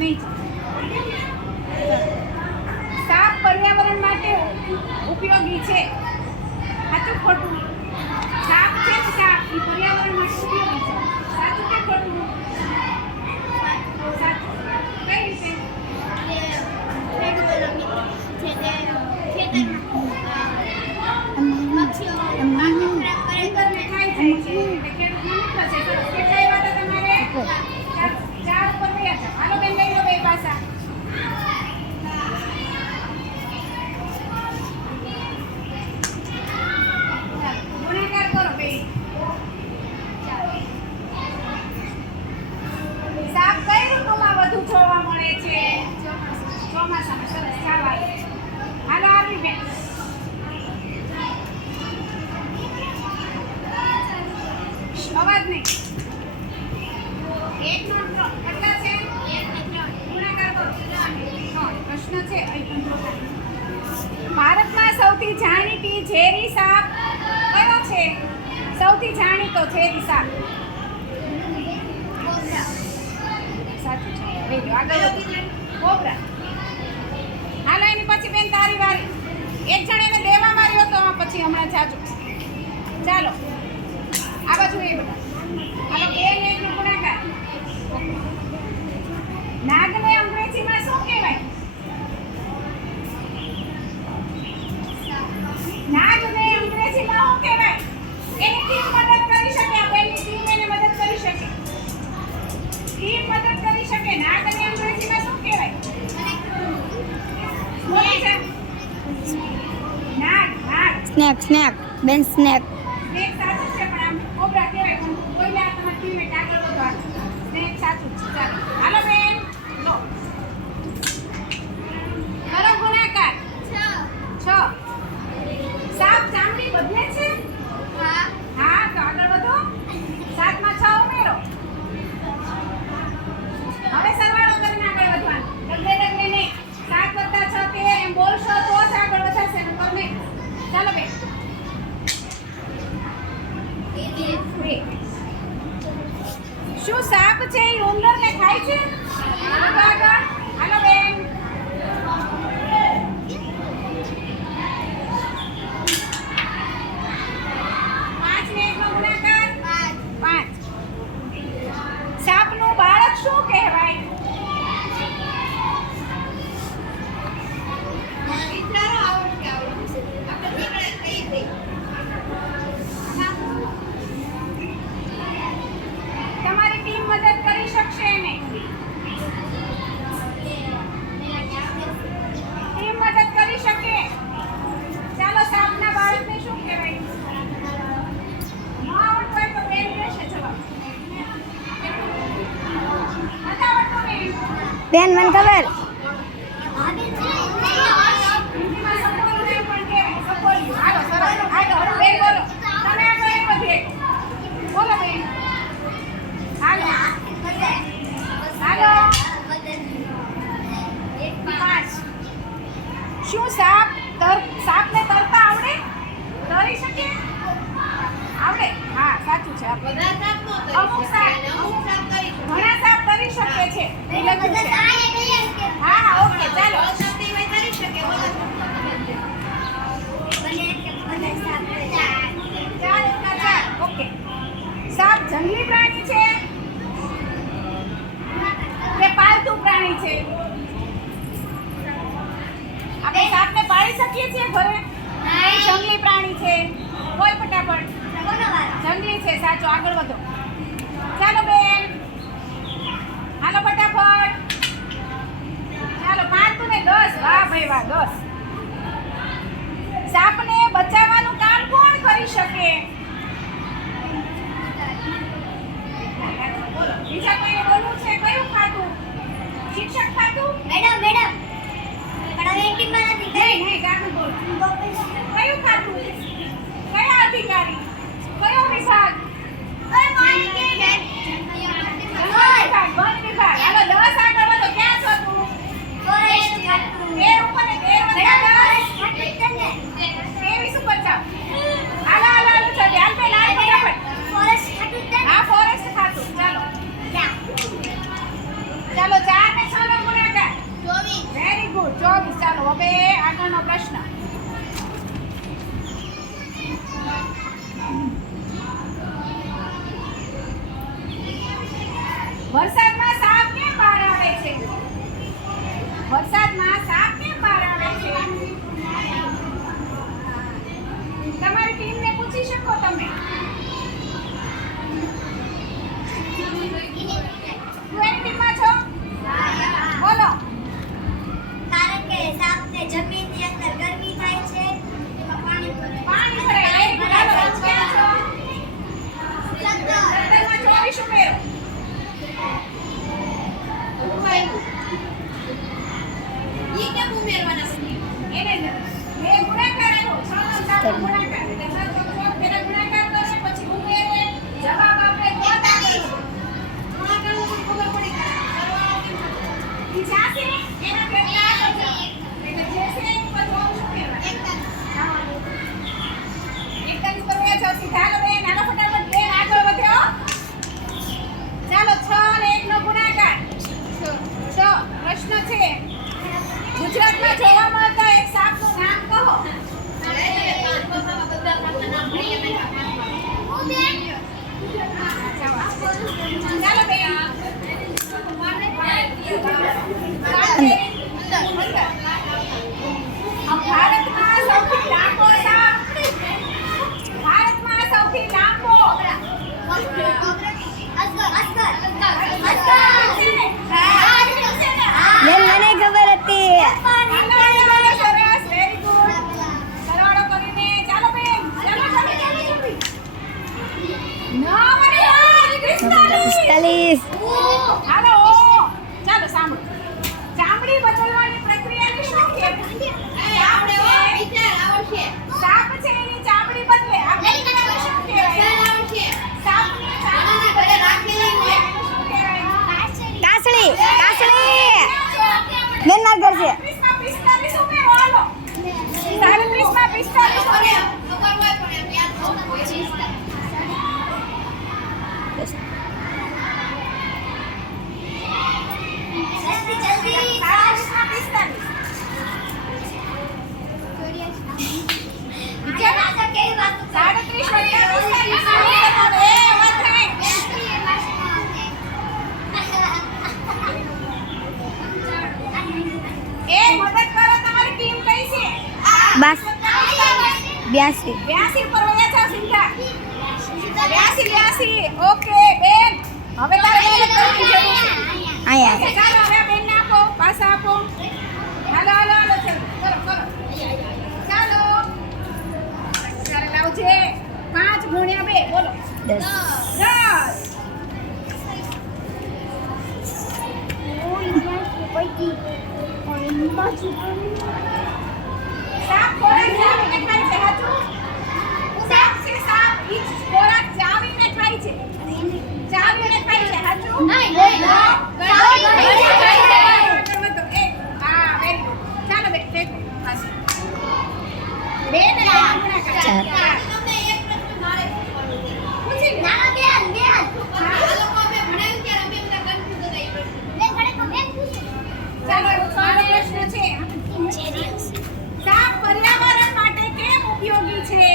નહીં. સાપ પર્યાવરણ માટે ઉપયોગી છે. સાચું ખોટું? સાપ છે ને સાપ એ પર્યાવરણ માટે ઉપયોગી છે. સાચું કે ખોટું? સાચું. કઈ રીતે? સાપ કઈ ઋતુમાં વધુ જોવા મળે છે? ચોમાસામાં. સરસ. હાલો આવી બેન. અવાજ નહીં. 1 નો 3 કેટલા છે? 1 ને 3 ગુણાકાર કરો. પ્રશ્ન છે ભારતમાં સૌથી જાણીતી ઝેરી સાપ કયો છે? સૌથી જાણીતો ઝેરી સાપ સાચું છે. આગળ કોબરા. હાલો એની પછી બેન તારી વારી. એક જણ એને દેવા માર્યો તો પછી હમણાં જાજો. ચાલો આ બાજુ એ બધા. હાલો 2 ને 1 નો ગુણાકાર. નાગને અંગ્રેજીમાં શું કહેવાય? નાગને અંગ્રેજીમાં શું કહેવાય? એની ટીમ મદદ કરી શકે. આપણી ટીમ એને મદદ કરી શકે. ટીમ મદદ કરી શકે. નાગને અંગ્રેજીમાં શું કહેવાય? નાગ. સ્નેક બેન સ્નેક. સ્નેક સાચું છે પણ આમ કોબરા કહેવાય. પણ કોઈને આ તમારી ટીમમેટ આગળ વધવા. સ્નેક સાચું છે. ચાલો હાલો બેન લો કરો ગુણાકાર. 6. સાપ ચામડી બદલે છે? હા તો આગળ વધો. 7 માં 6 ઉમેરો. હવે સરવાળો કરીને આગળ વધવાનું. ડગલે નહીં. 7 + 6 13 એમ બોલશો તો જ આગળ વધાશે. નકર નહીં. ચાલો બેન. શું સાપ છે એ ઉંદરને ખાય છે? આગળ હાલો બેન. 5 ને 1 નો ગુણાકાર. 5. સાપનું બાળક શું કહેવાય? તમારી ટીમ મદદ કરી શકશે એને. ટીમ મદદ કરી શકે. ચાલો સાપના બાળકને શું કહેવાય? ન આવડતું હોય તો બેન રહેશે જવાબ. નથી આવડતું ને? બેન મને ખબર. હાલો સરસ. આગળ બેન બોલો. તમે આગળ એક વધી બોલો બેન. હાલો હાલો. 5. શું સાપને તરતા આવડે? તરી શકે? આવડે? હા સાચું છે. અમુક સાપ ઘણા સાપ તરી શકે છે. હા ઓકે ચાલો. ઓકે. સાપ જંગલી પ્રાણી છે કે પાલતુ પ્રાણી છે? આપણે સાપને પાળી શકીએ છીએ ઘરે? જંગલી પ્રાણી છે. બોલ ફટાફટ. જંગલી છે. સાચું. આગળ વધો. ચાલો બેન હાલો ફટાફટ. ચાલો 5 ને 10. વાહ ભાઈ વાહ. 10. સાપને બચાવવાનું કામ કોણ કરી શકે? બીજા કોઈને બોલવું છે? કયું ખાતું? શિક્ષક ખાતું? મેડમ પણ હવે એન્ટીમાં નથી. નહીં ગાનું બોલ. કયું ખાતું? કયા અધિકારી? કયો વિભાગ? ઓય મારી કે વન વિભાગ. હાલો 10 આગળ વધો. ક્યાં છો તું? ફોરેસ્ટ ખાતું. 13 ઉપર ને 13 મેડમ વત્તા 10. ખાતું છે ને. 23 ઉપર જાઓ. હાલો જલ્દી. હાલ બેન હાલ ફટાફટ. ફોરેસ્ટ ખાતું છે ને. હા ફોરેસ્ટ ખાતું. ચાલો 4 ને 6 નો 24. ચાલો હવે આગળનો પ્રશ્ન. વરસાદમાં સાપ કેમ બહાર આવે છે? વરસાદમાં સાપ કેમ બહાર આવે છે? તમારી ટીમને પૂછી શકો તમે. તું એની ટીમમાં છો? બોલો. કારણ કે સાપને જમીનની અંદર ગરમી થાય છે એમાં પાણી ભરાય. પાણી ભરાય. Very good. હાલો, ક્યાં છો? સત્તર. 17 માં 24 ઉમેરો. ઈ કેમ ઉમેરવાના છે? એને જ. બે ગુણાકાર આવ્યો. 6 નો 7 નો ગુણાકાર. એટલે 6 ચોક ચોક પેલા ગુણાકાર કરે પછી ઉમેરે જવાબ આપે તો જ આગળ. ખબર પડી ઈ જાશે એના કરતા આગળ જાઓ. એટલે જે છે એ ઉપર જોવું શું કહેવાય? એકદમ ઉપર વયા જાઓ સીધા. હાલો બેન, હાલો ફટાફટ બેન આગળ વધ્યો. ચાલો 6 ને 1 નો ગુણાકાર 6. પ્રશ્ન છે ગુજરાતમાં જોવા મળતા એક સાપનું નામ કહો. ચાલો બેન. ભારતમાં સૌથી લાંબો સાપ. ભારતમાં સૌથી લાંબો. બેન મને ખબર હતી. સરસ, વેરી ગુડ. સરવાળો કરીને ચાલો બેન. ચાલો ચાલો ચાલો જલ્દી. 9 અને 45. 45. હાલો. ચાલો સાંભળો. ચામડી બદલવાની પ્રક્રિયાને શું કહેવાય? સાપ છે એની ચામડી બદલે. આ પ્રક્રિયાને શું કહેવાય? સાપની ચામડી બદલવાની પ્રક્રિયાને શું કહેવાય? કાસળી. કાસળી. બેન માર ઘર છે. 37 માં 45 ઉમેરો. હાલો. 37 માં 45 ઉમેરો. જલ્દી 37 માં 45. કેમ આગળ કેવી વાત 37 એ મદદ કરો. તમારી ટીમ કઈ છે? બસ 82. 82 પર વયા જાઓ સીધા. 82. ઓકે બેન, હવે તારે મહેનત કરવાની જરૂર છે. અહીંયા. ચાલો હવે બેનને આપો, પાછા આપો. હાલો હાલો હાલો ચાલો કરો કરો. ચાલો તારે લાવજે. 5 ગુણ્યા 2 બોલો. 10. 10. સાપ ખોરાક ચાવીને ખાય છે. સાચું? સાપ છે સાપ. ઈ ખોરાક ચાવીને ખાય છે. ચાવીને ખાય છે. સાચું? નહીં. ચાવીને ખાય છે. આગળ વધો. એક. હા, very good. ચાલો બેન, ફેંકો. પાછું. 2 ને 2 ગુણાકાર. 4. પૂછી લે. ચાલો એવો છેલ્લો પ્રશ્ન છે. સાપ પર્યાવરણ માટે કેમ ઉપયોગી છે?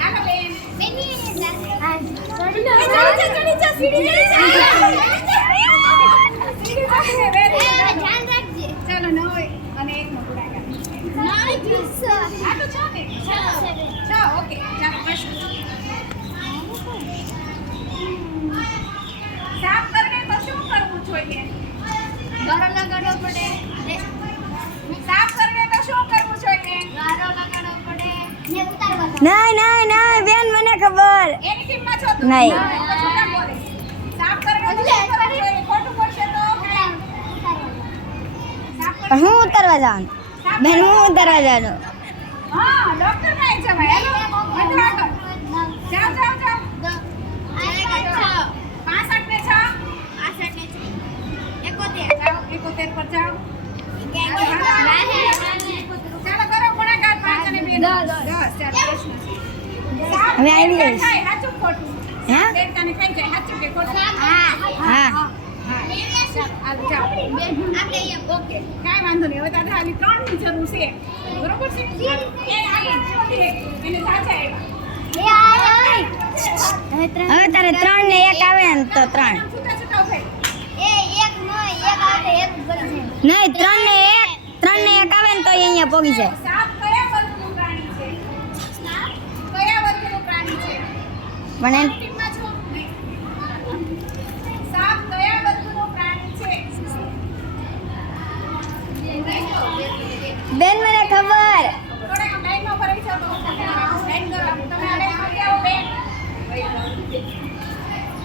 હાલો બેન. ચડી જા સીડી જા. સીડી ચડીને very good. ચાલો 9 અને 1 નો ગુણાકાર. આ તો 6 ને. 6. ઓકે. ચાલો પ્રશ્ન. સાફ કરને તો શું કરવું જોઈએ? ગારો લગાડવો પડે. સાફ કરને તો શું કરવું જોઈએ? ગારો લગાડવો પડે ને ઉતારવા. નહીં નહીં નહીં બેન મને ખબર. એની ટીમમાં છો તું? નહીં. પછી કેમ બોલે? સાફ કરને તો શું કરવું જોઈએ? ખોટું બોલશે તો સાફ પણ હું ઉતરવા જવાનું. બેન હું ઉતરવા જવાનું. હા, ડોક્ટર ને જવાય. હાલો વધો આગળ. જાઓ જાઓ જાઓ. 65 ને 6. જાઓ 71 પર જાઓ. ચાલો કરો ગુણાકાર 5 અને 2 10. ચાલો પ્રશ્ન છે. સાપ હવે આવી કેવી રીતે જઈશ. ખાય? સાચું ખોટું? હે? દેડકાને ખાઈ જાય સાચું કે ખોટું? હા હા. ચાલો, જાઓ. ઓકે, કાંઈ વાંધો નહીં. હવે તારે ખાલી 3 ની જરૂર છે. બરોબર છે? એ આગળ એને સાચા આવ્યા. હવે તારે 3 ને 1 આવે ને તો 3 આમ છૂટા છૂટા ઉભે. નહીં 3 ને 1 આવે ને તો અહીંયા પોગી જાય સાપ કયા વર્ગનું પ્રાણી છે? કયા વર્ગનું પ્રાણી છે? પણ એમ ટીમમાં છો? નહીં. સાપ કયા વર્ગનું પ્રાણી છે? બેન મને ખબર થોડાક લાઈનમાં ભરાઈ જાઓ તો લાઈન કરો. તમે આ લાઈનમાં આવો બેન.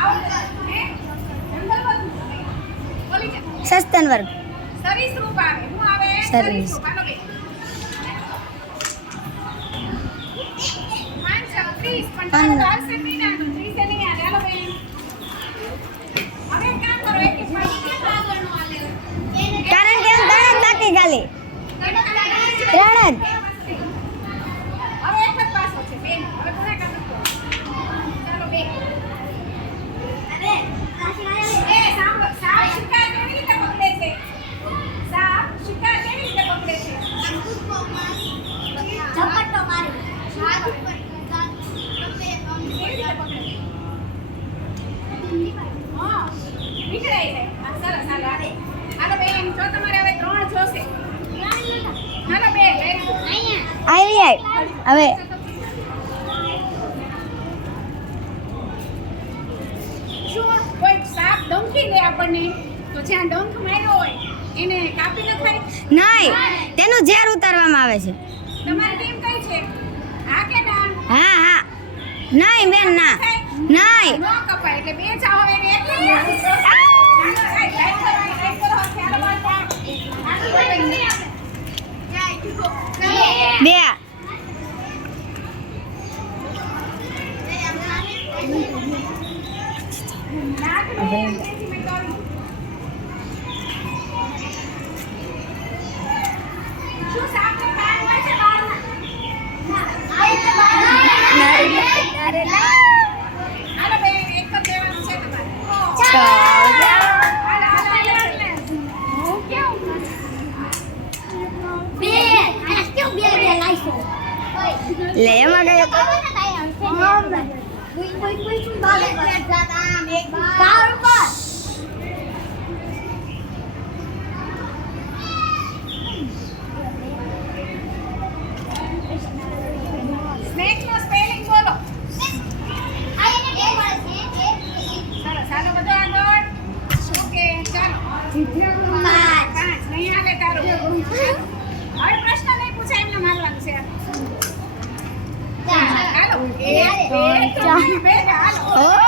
આવો. હે? જંગલ વર્ગનું? બોલી જા. સસ્તન વર્ગ સરીસૃપ આવે. શું આવે? સરીસ. સરીસૃપ. હાલો બેન. 5 30 પણ તારું આવશે નહીં ને, 30 એ નહીં આવે. હાલો બેન. હવે એક કામ કરો, એક એક ભાઈ કેમ આગળનો હાલે? કારણ કે એમ 3 જ બાકી ખાલી 3 જ હવે એક જ પાસો છે બેન. હવે કોને કામ કરો? ચાલો બેન. એ સાંભળો, સાપ શિકાર કેવી રીતે પકડે છે? સાપ શિકાર કેવી રીતે પકડે છે? ઝપટ્ટો મારી કેવી રીતે પકડે? હા, નીકળાઈ જાય. હા, સરસ. હાલો હાલો. હાલો બેન, જો તમારે હવે 3 જોશે. હાલો બેન, લઈ લો. આવી હવે શું કોઈ સાપ ડંખી લે આપણને તો જ્યાં ડંખ માર્યો હોય એને કાપી ન ખાય? નહીં તેનું ઝેર ઉતારવામાં આવે છે તમારી ટીમ કઈ છે? હા કે ના? હા હા નહીં બેન ના નહીં ન કપાય એટલે 2 ચાહો એને એક જ લાઈન કરો, ખ્યાલ વાળતા. આટલું બધું નહીં આપણે. બે શું સાપને કાન હોય છે બહારના? હાલો બેન, એક જ લેવાનું છે તમારે. હાલો, હાલો, લે એમાં ગયો સ્નેકનો સ્પેલિંગ બોલો. સરસ, હાલો બધો આગળ. ઓકે, ચાલો. 5 નહીં હાલે તારું. હવે પ્રશ્ન નહીં પૂછાય, એમને મારવાનું છે. હાલો. 1 2 3 4 હાલો. ઓ